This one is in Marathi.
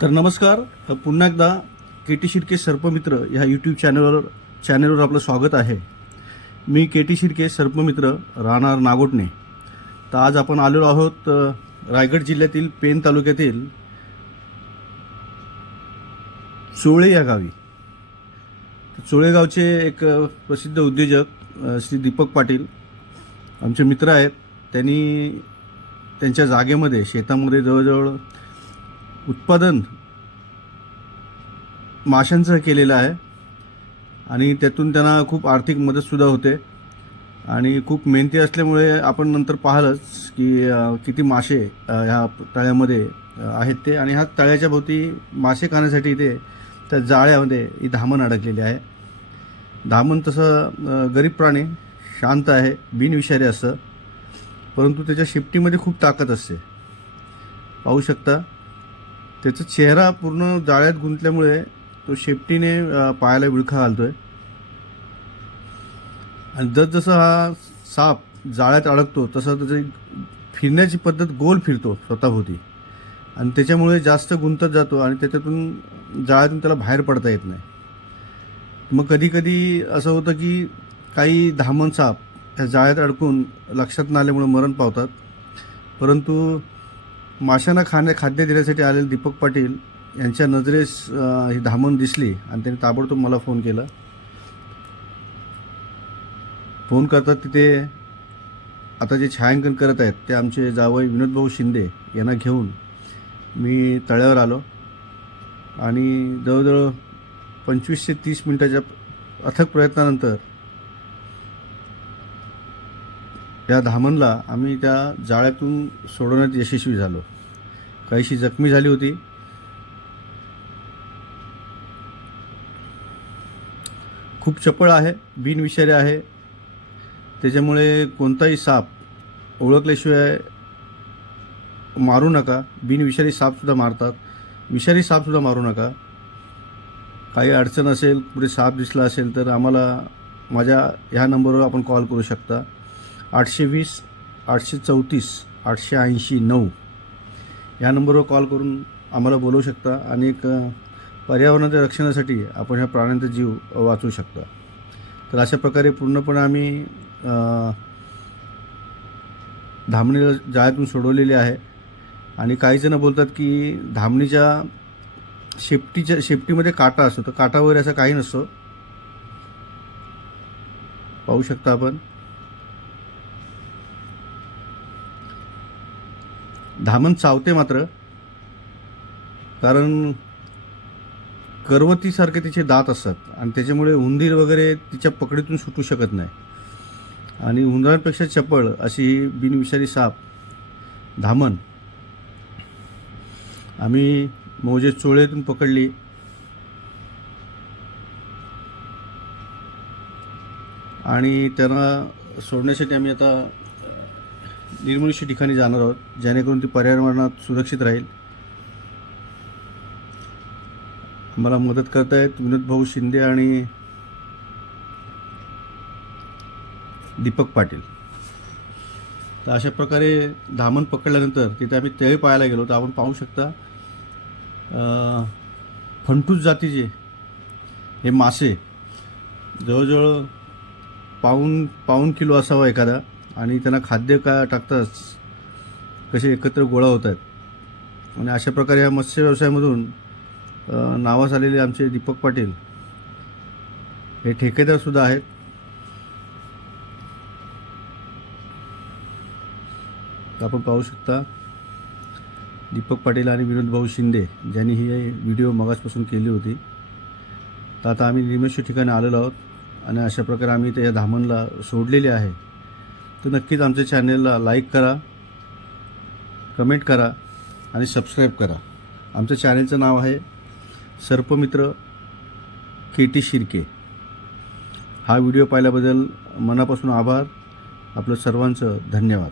तर नमस्कार पुन्हा एकदा के टी शिर्के सर्पमित्र ह्या यूट्यूब चॅनलवर चॅनलवर आपलं स्वागत आहे. मी के टी शिर्के सर्पमित्र राहणार नागोटणे. तर आज आपण आलेलो आहोत रायगड जिल्ह्यातील पेन तालुक्यातील चोळे या गावी. तर चोळे गावचे एक प्रसिद्ध उद्योजक श्री दीपक पाटील आमचे मित्र आहेत. त्यांनी त्यांच्या जागेमध्ये शेतामध्ये जवळजवळ उत्पादन माशांचं केलेलं आहे. आणि त्यातून त्यांना खूप आर्थिक मदतसुद्धा होते. आणि खूप मेहनती असल्यामुळे आपण नंतर पाहालच की किती मासे ह्या तळ्यामध्ये आहेत ते. आणि ह्या तळ्याच्या भोवती मासे खाण्यासाठी इथे त्या जाळ्यामध्ये ही धामण अडकलेली आहे. धामण तसं गरीब प्राणी शांत आहे बिनविषारी असं. परंतु त्याच्या शेपटीमध्ये खूप ताकद असते. पाहू शकता त्याचा चेहरा पूर्ण जाळ्यात गुंतल्यामुळे तो शेपटीने पायाला विळखा घालतोय. आणि जसजसा हा साप जाळ्यात अडकतो तसं त्याची फिरण्याची पद्धत गोल फिरतो स्वतःभोवती. आणि त्याच्यामुळे जास्त गुंतत जातो आणि त्याच्यातून जाळ्यातून त्याला बाहेर पडता येत नाही. मग कधीकधी असं होतं की काही धामण साप ह्या जाळ्यात अडकून लक्षात न आल्यामुळे मरण पावतात. परंतु माशांना खाण्या खाद्य देण्यासाठी आलेले दीपक पाटील यांच्या नजरेस ही धामण दिसली आणि त्यांनी ताबडतोब मला फोन केला. फोन करतात तिथे आता जे छायांकन करत आहेत ते आमचे जावई विनोदभाऊ शिंदे यांना घेऊन मी तळ्यावर आलो. आणि जवळजवळ पंचवीस ते तीस मिनटाच्या अथक प्रयत्नानंतर या धामणला आम्ही त्या जाळ्यातून सोडवण्यात यशस्वी झालो. काहीशी जखमी झाली होती. खूप चपळ आहे बिनविषारी आहे. त्याच्यामुळे कोणताही साप ओळखल्याशिवाय मारू नका. बिनविषारी सापसुद्धा मारतात. विषारी सापसुद्धा मारू नका. काही अडचण असेल कुठे साप दिसला असेल तर आम्हाला माझ्या ह्या नंबरवर आपण कॉल करू शकता. आठशे वीस आठशे चौतीस आठशे ऐंशी नऊ या नंबरवर कॉल करून आम्हाला बोलवू शकता आणि एक पर्यावरणाच्या रक्षणासाठी आपण ह्या प्राण्यांचा जीव वाचवू शकता. तर अशा प्रकारे पूर्णपणे आम्ही धामणीला जाळ्यातून सोडवलेली आहे आणि काही जणं बोलतात की धामणीच्या शेपटीच्या शेपटीमध्ये काटा असतो तर काटा वगैरे असं काही नसतो. पाहू शकता आपण. धामण चावते मात्र. कारण करवतीसारखे तिचे दात असतात. आणि त्याच्यामुळे उंदीर वगैरे तिच्या पकडीतून सुटू शकत नाही. आणि उंदरांपेक्षा चपळ अशी ही बिनविषारी साप धामण. आम्ही मोजे चोळेतून पकडली. आणि त्यांना सोडण्यासाठी आम्ही आता निर्मनुष्य ठिकाणी जाणार आहोत जेणेकरून ती पर्यावरणात सुरक्षित राहील. मला मदत करतायत विनोद भाऊ शिंदे आणि दीपक पाटील. तर अशा प्रकारे धामण पकडल्यानंतर तिथे आम्ही तळे पाहायला गेलो तर आपण पाहू शकता फंटूस जातीचे हे मासे जवळजवळ पाऊन पाऊन किलो असावा एखादा. आणि त्यांना खाद्य का टाकताच कसे एकत्र गोळा होत आहेत. आणि अशा प्रकारे या मत्स्य व्यवसायामधून नावास आलेले आमचे दीपक पाटील हे ठेकेदारसुद्धा आहेत. आपण पाहू शकता दीपक पाटील आणि विनोद भाऊ शिंदे ज्यांनी ही व्हिडिओ मगासपासून केली होती. तर आता आम्ही निमेश ठिकाणी आलेलो आहोत आणि अशा प्रकारे आम्ही त्या धामणला सोडलेले आहे. तर नक्कीच आमच्या चॅनेलला लाईक करा कमेंट करा आणि सबस्क्राईब करा. आमच्या चॅनेलचं नाव आहे सर्पमित्र के टी शिर्के. हा व्हिडिओ पाहिल्याबद्दल मनापासून आभार. आपलं सर्वांचं धन्यवाद.